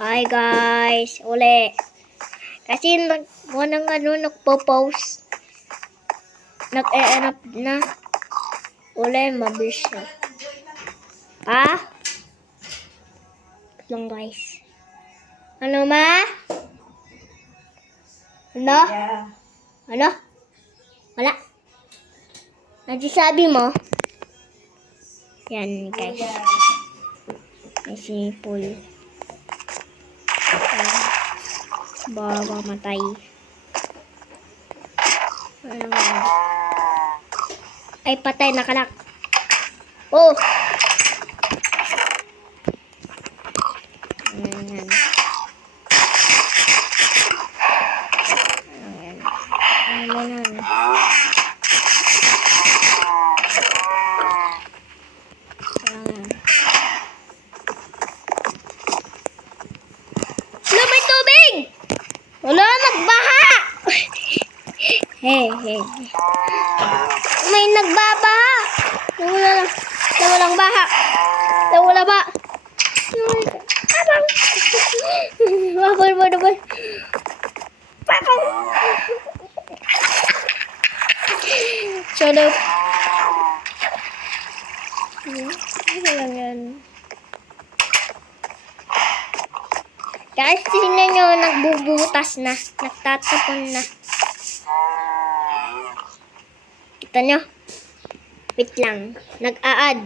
Hi guys, uli. Kasi nagpo-post. Nag-e-end na. Uli, mabilis na. Lang guys. Ano ma? Ano? Ano? Wala. Nagsasabi mo? Yan guys. May sinipol. Bawa matay. Ay, patay, nakalak. Oh! Ayan. Ayan. Wala, may tubig! Wala, nagbaha! Hey. May nagbabaha! Nawalang baha! Nawala ba? Abang! Babal. Babang! Shut up! Ano lang yan? Guys, tingnan nyo, nagbubutas na. Nagtatapon na. Kita nyo? Wait lang. Nag-a-add.